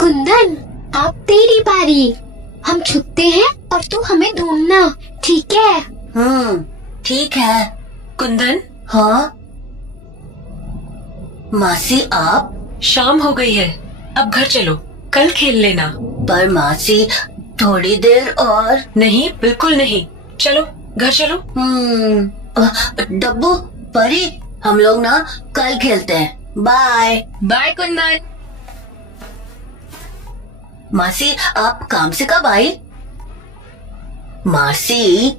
कुंदन, अब तेरी बारी। हम छुपते हैं और तू हमें ढूंढना, ठीक है? ठीक है। कुंदन, हाँ मासी, आप? शाम हो गई है, अब घर चलो, कल खेल लेना। पर मासी, थोड़ी देर और। नहीं, बिल्कुल नहीं, चलो घर चलो। डब्बू, परी, हम लोग ना कल खेलते हैं। बाय। बाय कुंदन। मासी, आप काम से कब आई? मासी,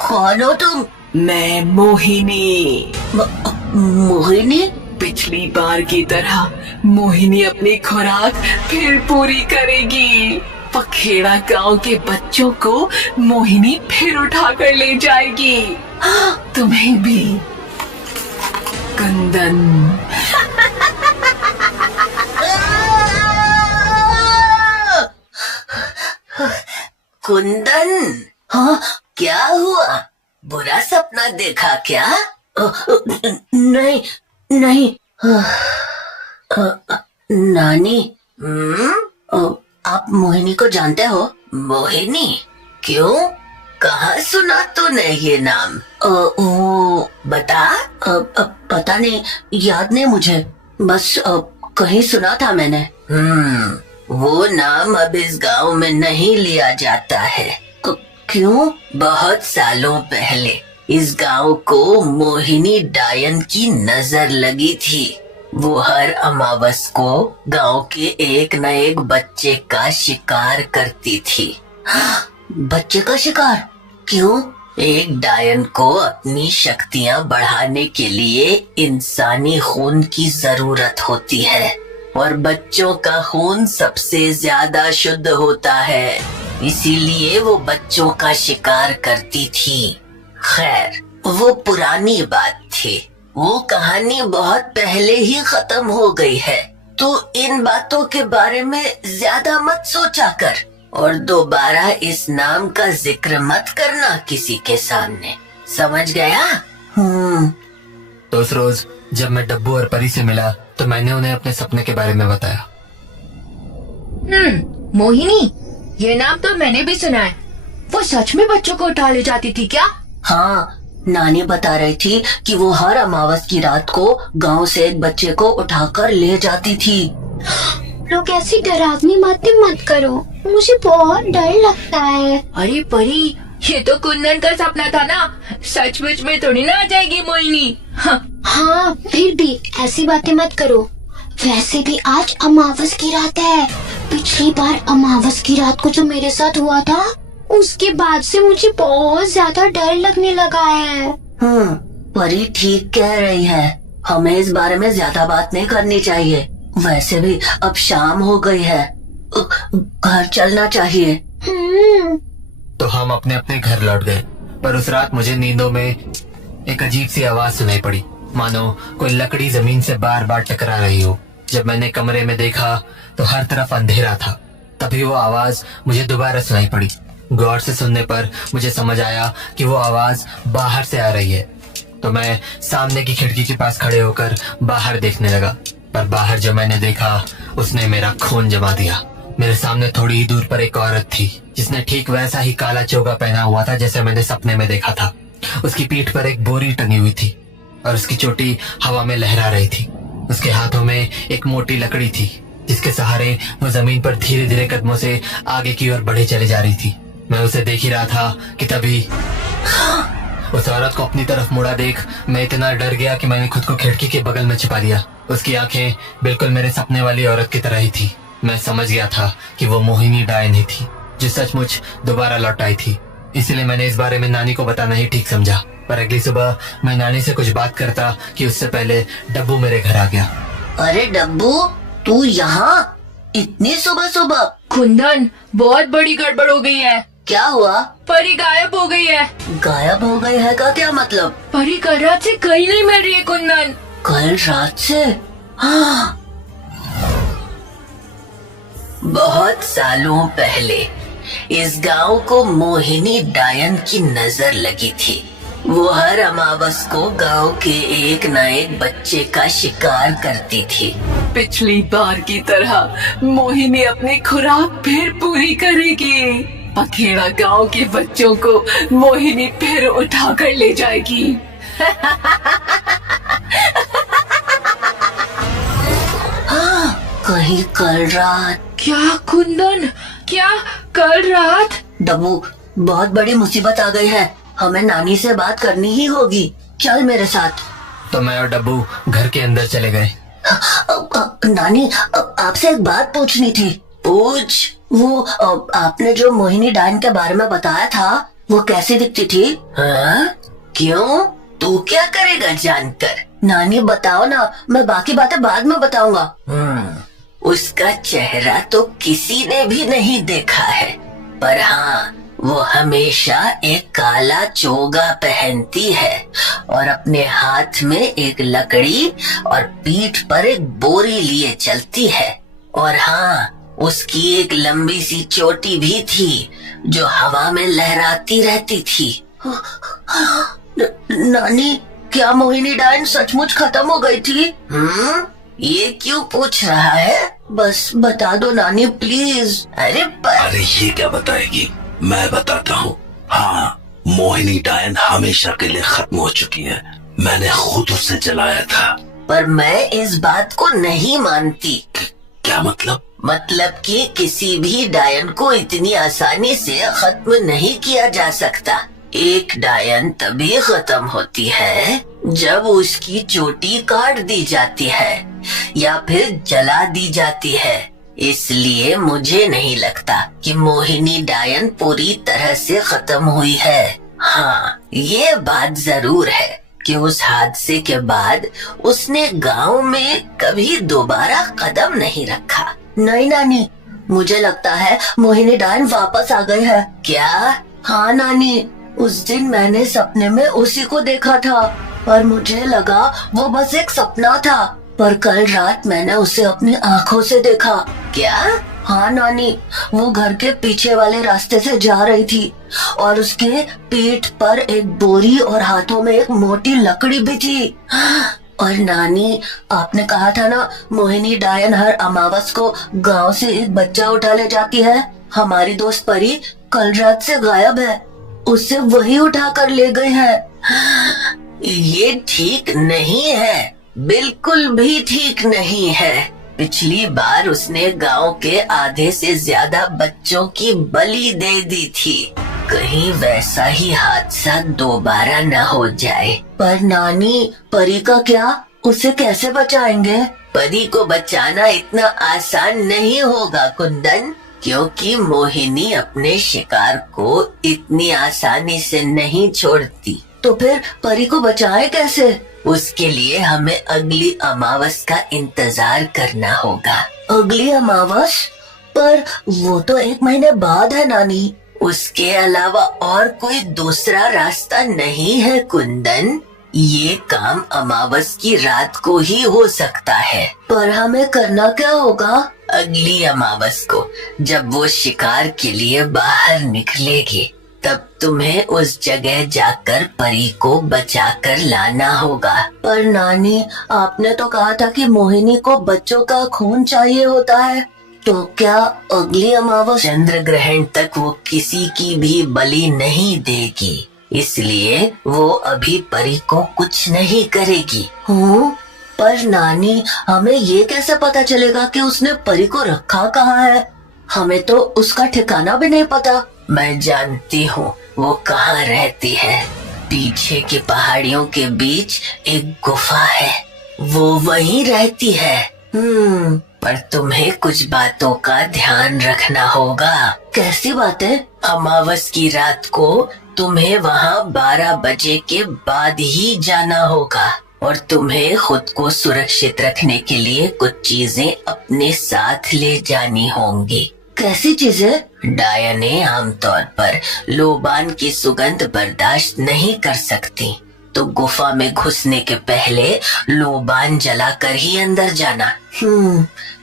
कौन हो तुम? मैं मोहिनी। मोहिनी? पिछली बार की तरह मोहिनी अपनी खुराक फिर पूरी करेगी। पखेड़ा गांव के बच्चों को मोहिनी फिर उठाकर ले जाएगी, तुम्हें भी। कुंदन। कुंदन, हाँ क्या हुआ? बुरा सपना देखा क्या? नहीं नहीं। नानी, आप मोहिनी को जानते हो? मोहिनी? क्यों, कहाँ सुना तूने ये नाम? वो बता। पता नहीं, याद नहीं मुझे, बस कहीं सुना था मैंने। वो नाम अब इस गांव में नहीं लिया जाता है। क्यों? बहुत सालों पहले इस गांव को मोहिनी डायन की नजर लगी थी। वो हर अमावस को गांव के एक न एक बच्चे का शिकार करती थी। बच्चे का शिकार? क्यों? एक डायन को अपनी शक्तियां बढ़ाने के लिए इंसानी खून की जरूरत होती है, और बच्चों का खून सबसे ज्यादा शुद्ध होता है, इसीलिए वो बच्चों का शिकार करती थी। खैर, वो पुरानी बात थी, वो कहानी बहुत पहले ही खत्म हो गई है। तो इन बातों के बारे में ज्यादा मत सोचा कर, और दोबारा इस नाम का जिक्र मत करना किसी के सामने, समझ गया? तो उस रोज जब मैं डब्बू और परी से मिला तो मैंने उन्हें अपने सपने के बारे में बताया। मोहिनी, ये नाम तो मैंने भी सुना है। वो सच में बच्चों को उठा ले जाती थी क्या? हाँ, नानी बता रही थी कि वो हर अमावस की रात को गांव से एक बच्चे को उठाकर ले जाती थी। लोग ऐसी डरावनी बातें मत करो, मुझे बहुत डर लगता है। अरे परी, ये तो कुंदन का सपना था ना, सचमुच में थोड़ी ना आ जाएगी मोहिनी। हाँ, फिर भी ऐसी बातें मत करो। वैसे भी आज अमावस की रात है। पिछली बार अमावस की रात को जो मेरे साथ हुआ था, उसके बाद से मुझे बहुत ज्यादा डर लगने लगा है। परी ठीक कह रही है, हमें इस बारे में ज्यादा बात नहीं करनी चाहिए। वैसे भी अब शाम हो गई है, घर चलना चाहिए। तो हम अपने अपने घर लौट गए, पर उस रात मुझे नींदों में एक अजीब सी आवाज सुनाई पड़ी, मानो कोई लकड़ी जमीन से बार बार टकरा रही हो। जब मैंने कमरे में देखा तो हर तरफ अंधेरा था। तभी वो आवाज मुझे दोबारा सुनाई पड़ी। गौर से सुनने पर मुझे समझ आया कि वो आवाज बाहर से आ रही है। तो मैं सामने की खिड़की के पास खड़े होकर बाहर देखने लगा, पर बाहर जो मैंने देखा उसने मेरा खून जमा दिया। मेरे सामने थोड़ी ही दूर पर एक औरत थी, जिसने ठीक वैसा ही काला चोगा पहना हुआ था जैसे मैंने सपने में देखा था। उसकी पीठ पर एक बोरी टंगी हुई थी और उसकी चोटी हवा में लहरा रही थी। उसके हाथों में एक मोटी लकड़ी थी, जिसके सहारे वो जमीन पर धीरे धीरे कदमों से आगे की ओर बढ़े चले जा रही थी। मैं उसे देख ही रहा था कि तभी उस औरत को अपनी तरफ मुड़ा देख मैं इतना डर गया कि मैंने खुद को खिड़की के बगल में छिपा लिया। उसकी आंखें बिल्कुल मेरे सपने वाली औरत की तरह ही थी। मैं समझ गया था कि वो मोहिनी डायन ही थी, जो सचमुच दोबारा लौट आई थी। इसलिए मैंने इस बारे में नानी को बताना ही ठीक समझा। पर अगली सुबह मैं नानी से कुछ बात करता कि उससे पहले डब्बू मेरे घर आ गया। अरे डब्बू, तू यहाँ इतनी सुबह सुबह? कुंदन, बहुत बड़ी गड़बड़ हो गई है। क्या हुआ? परी गायब हो गई है। गायब हो गई है का क्या मतलब? परी कल रात से कहीं नहीं मिल रही है कुंदन। कल रात से? हाँ। बहुत सालों पहले इस गांव को मोहिनी डायन की नजर लगी थी। वो हर अमावस को गांव के एक न एक बच्चे का शिकार करती थी। पिछली बार की तरह मोहिनी अपनी खुराक फिर पूरी करेगी। पखेड़ा गांव के बच्चों को मोहिनी फिर उठा कर ले जाएगी। कहीं कल रात। क्या कुंदन, क्या कल रात? डब्बू, बहुत बड़ी मुसीबत आ गई है, हमें नानी से बात करनी ही होगी। चल मेरे साथ। तो मैं और डब्बू घर के अंदर चले गए। नानी, आपसे एक बात पूछनी थी। पूछ। वो आपने जो मोहिनी डायन के बारे में बताया था, वो कैसी दिखती थी? हाँ? क्यों? तू क्या करेगा जानकर? नानी बताओ ना, मैं बाकी बातें बाद में बताऊंगा। उसका चेहरा तो किसी ने भी नहीं देखा है, पर हाँ, वो हमेशा एक काला चोगा पहनती है और अपने हाथ में एक लकड़ी और पीठ पर एक बोरी लिए चलती है। और हाँ, उसकी एक लंबी सी चोटी भी थी जो हवा में लहराती रहती थी। नानी, क्या मोहिनी डायन सचमुच खत्म हो गई थी? ये क्यों पूछ रहा है? बस बता दो नानी, प्लीज। अरे ये क्या बताएगी, मैं बताता हूँ। हाँ, मोहिनी डायन हमेशा के लिए खत्म हो चुकी है। मैंने खुद उसे जलाया था। पर मैं इस बात को नहीं मानती। क्या मतलब? मतलब कि किसी भी डायन को इतनी आसानी से खत्म नहीं किया जा सकता। एक डायन तभी खत्म होती है जब उसकी चोटी काट दी जाती है या फिर जला दी जाती है। इसलिए मुझे नहीं लगता कि मोहिनी डायन पूरी तरह से खत्म हुई है। हाँ, ये बात जरूर है कि उस हादसे के बाद उसने गांव में कभी दोबारा कदम नहीं रखा। नहीं नानी, मुझे लगता है मोहिनी डायन वापस आ गई है। क्या? हाँ नानी, उस दिन मैंने सपने में उसी को देखा था और मुझे लगा वो बस एक सपना था, पर कल रात मैंने उसे अपनी आंखों से देखा। क्या? हाँ नानी, वो घर के पीछे वाले रास्ते से जा रही थी और उसके पीठ पर एक बोरी और हाथों में एक मोटी लकड़ी भी थी। और नानी, आपने कहा था ना, मोहिनी डायन हर अमावस को गांव से एक बच्चा उठा ले जाती है। हमारी दोस्त परी कल रात से गायब है, उससे वही उठा कर ले गई है। ये ठीक नहीं है, बिल्कुल भी ठीक नहीं है। पिछली बार उसने गांव के आधे से ज्यादा बच्चों की बलि दे दी थी। कहीं वैसा ही हादसा दोबारा न हो जाए। पर नानी, परी का क्या? उसे कैसे बचाएंगे? परी को बचाना इतना आसान नहीं होगा कुंदन, क्योंकि मोहिनी अपने शिकार को इतनी आसानी से नहीं छोड़ती। तो फिर परी को बचाए कैसे? उसके लिए हमें अगली अमावस का इंतजार करना होगा। अगली अमावस? पर वो तो 1 महीने बाद है नानी। उसके अलावा और कोई दूसरा रास्ता नहीं है कुंदन। ये काम अमावस की रात को ही हो सकता है। पर हमें करना क्या होगा? अगली अमावस को जब वो शिकार के लिए बाहर निकलेगी, तब तुम्हें उस जगह जाकर परी को बचाकर लाना होगा। पर नानी, आपने तो कहा था कि मोहिनी को बच्चों का खून चाहिए होता है, तो क्या अगली अमावस चंद्र ग्रहण तक वो किसी की भी बलि नहीं देगी, इसलिए वो अभी परी को कुछ नहीं करेगी। पर नानी, हमें ये कैसे पता चलेगा कि उसने परी को रखा कहाँ है? हमें तो उसका ठिकाना भी नहीं पता। मैं जानती हूँ वो कहाँ रहती है। पीछे की पहाड़ियों के बीच एक गुफा है, वो वहीं रहती है। पर तुम्हें कुछ बातों का ध्यान रखना होगा। कैसी बातें? अमावस की रात को तुम्हें वहाँ 12 बजे के बाद ही जाना होगा और तुम्हें खुद को सुरक्षित रखने के लिए कुछ चीजें अपने साथ ले जानी होंगी। कैसी चीजें? डायने आमतौर पर लोबान की सुगंध बर्दाश्त नहीं कर सकती, तो गुफा में घुसने के पहले लोबान जलाकर ही अंदर जाना।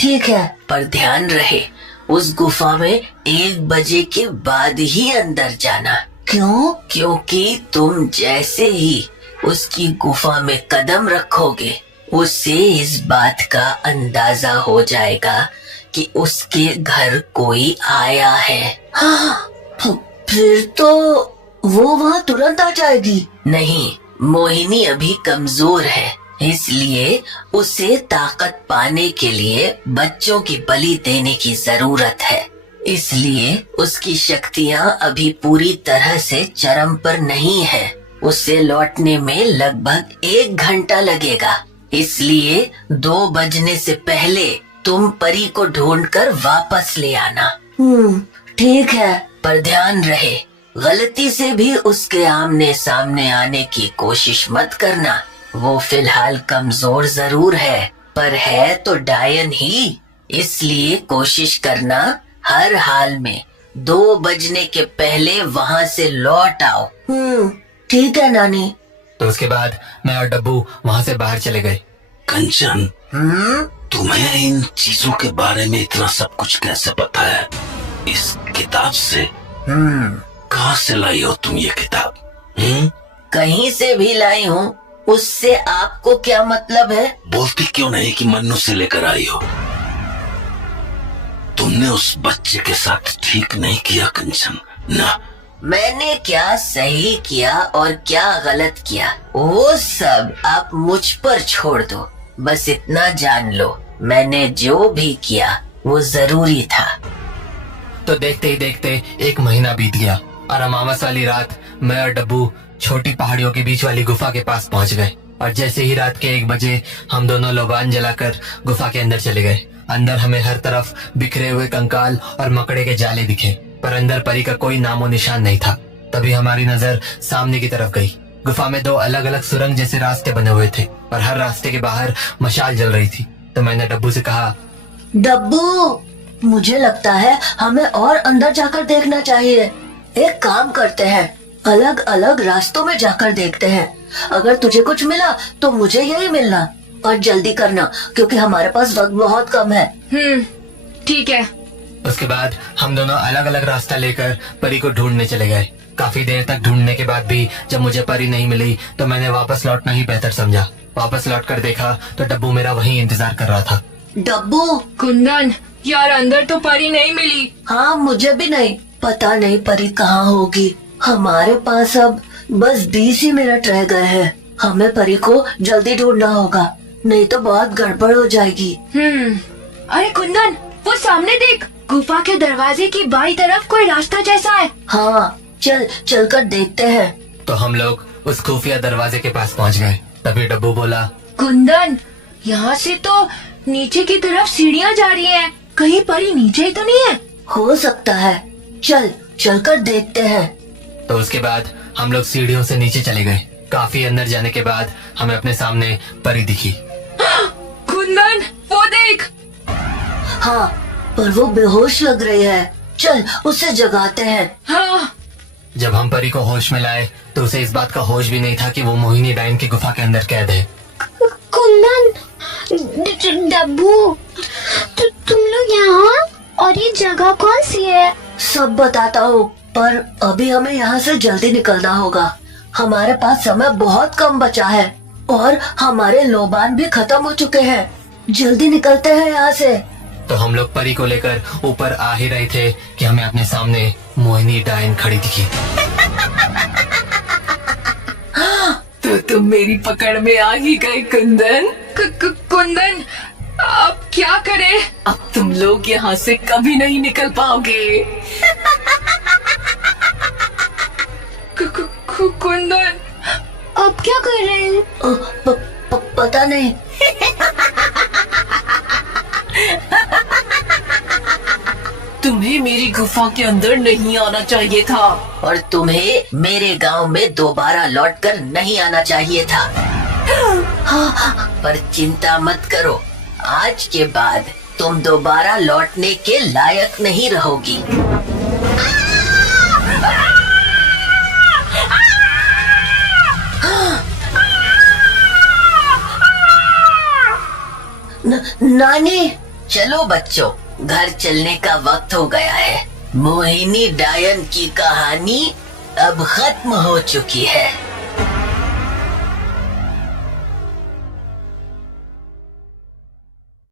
ठीक है, पर ध्यान रहे उस गुफा में 1 बजे के बाद ही अंदर जाना। क्यों? क्योंकि तुम जैसे ही उसकी गुफा में कदम रखोगे उसे इस बात का अंदाजा हो जाएगा कि उसके घर कोई आया है। हाँ, फिर तो वो वहाँ तुरंत आ जाएगी। नहीं, मोहिनी अभी कमजोर है, इसलिए उसे ताकत पाने के लिए बच्चों की बलि देने की जरूरत है। इसलिए उसकी शक्तियाँ अभी पूरी तरह से चरम पर नहीं है। उसे लौटने में लगभग 1 घंटा लगेगा। इसलिए 2 बजने से पहले तुम परी को ढूंढकर वापस ले आना। ठीक है, पर ध्यान रहे गलती से भी उसके आमने सामने आने की कोशिश मत करना। वो फिलहाल कमजोर जरूर है, पर है तो डायन ही। इसलिए कोशिश करना हर हाल में 2 बजने के पहले वहाँ से लौट आओ। ठीक है नानी। तो उसके बाद मैं और डब्बू वहाँ से बाहर चले गए। कंचन, तुम्हें इन चीजों के बारे में इतना सब कुछ कैसे पता है? इस किताब से? कहाँ से लाई हो तुम ये किताब? कहीं से भी लाई हूँ, उससे आपको क्या मतलब है? बोलती क्यों नहीं कि मन्नू से लेकर आई हो? तुमने उस बच्चे के साथ ठीक नहीं किया कंचन ना। मैंने क्या सही किया और क्या गलत किया वो सब आप मुझ पर छोड़ दो। बस इतना जान लो, मैंने जो भी किया वो जरूरी था। तो देखते ही देखते 1 महीना बीत गया और अमावस वाली रात मैं और डब्बू छोटी पहाड़ियों के बीच वाली गुफा के पास पहुंच गए। और जैसे ही रात के 1 बजे हम दोनों लोबान जलाकर गुफा के अंदर चले गए। अंदर हमें हर तरफ बिखरे हुए कंकाल और मकड़े के जाले दिखे, पर अंदर परी का कोई नामो निशान नहीं था। तभी हमारी नजर सामने की तरफ गई। गुफा में 2 अलग अलग सुरंग जैसे रास्ते बने हुए थे और हर रास्ते के बाहर मशाल जल रही थी। तो मैंने डब्बू से कहा, डब्बू, मुझे लगता है हमें और अंदर जाकर देखना चाहिए। एक काम करते हैं, अलग अलग रास्तों में जाकर देखते हैं। अगर तुझे कुछ मिला तो मुझे यही मिलना, और जल्दी करना क्योंकि हमारे पास वक्त बहुत कम है। ठीक है। उसके बाद हम दोनों अलग अलग रास्ता लेकर परी को ढूंढने चले गए। काफी देर तक ढूंढने के बाद भी जब मुझे परी नहीं मिली तो मैंने वापस लौटना ही बेहतर समझा। वापस लौटकर देखा तो डब्बू मेरा वहीं इंतजार कर रहा था। डब्बू, कुंदन, यार अंदर तो परी नहीं मिली। हाँ, मुझे भी नहीं पता, नहीं परी कहाँ होगी। हमारे पास अब बस 20 ही मिनट रह गए हैं। हमें परी को जल्दी ढूंढना होगा, नहीं तो बहुत गड़बड़ हो जाएगी। अरे कुंदन, वो सामने देख, गुफा के दरवाजे की बाईं तरफ कोई रास्ता जैसा है। हाँ, चल कर देखते हैं। तो हम लोग उस खुफिया दरवाजे के पास पहुंच गए। तभी डब्बू बोला, कुंदन, यहाँ से तो नीचे की तरफ सीढ़ियाँ जा रही हैं। कहीं परी नीचे ही तो नहीं है? हो सकता है, चल कर देखते हैं। तो उसके बाद हम लोग सीढ़ियों से नीचे चले गए। काफी अंदर जाने के बाद हमें अपने सामने परी दिखी। कुंदन, वो देख। हाँ, पर वो बेहोश लग रही है। चल उसे जगाते हैं। हाँ। जब हम परी को होश में लाए तो उसे इस बात का होश भी नहीं था कि वो मोहिनी डायन की गुफा के अंदर कैद है। कुंदन, डब्बू, तुम लोग यहाँ, और ये जगह कौन सी है? सब बताता हूँ, पर अभी हमें यहाँ से जल्दी निकलना होगा। हमारे पास समय बहुत कम बचा है और हमारे लोबान भी खत्म हो चुके हैं। जल्दी निकलते हैं यहाँ से। तो हम लोग परी को लेकर ऊपर आ ही रहे थे कि हमें अपने सामने मोहिनी डायन खड़ी दिखी। तो तुम मेरी पकड़ में आ ही गए कुंदन। कुंदन, अब क्या करें? अब तुम लोग यहाँ से कभी नहीं निकल पाओगे। कुंदन, अब क्या कर रहे हैं? पता नहीं। तुम्हें मेरी गुफा के अंदर नहीं आना चाहिए था, और तुम्हें मेरे गांव में दोबारा लौटकर नहीं आना चाहिए था। पर चिंता मत करो, आज के बाद तुम दोबारा लौटने के लायक नहीं रहोगी। नानी, चलो बच्चों, घर चलने का वक्त हो गया है। मोहिनी डायन की कहानी अब खत्म हो चुकी है।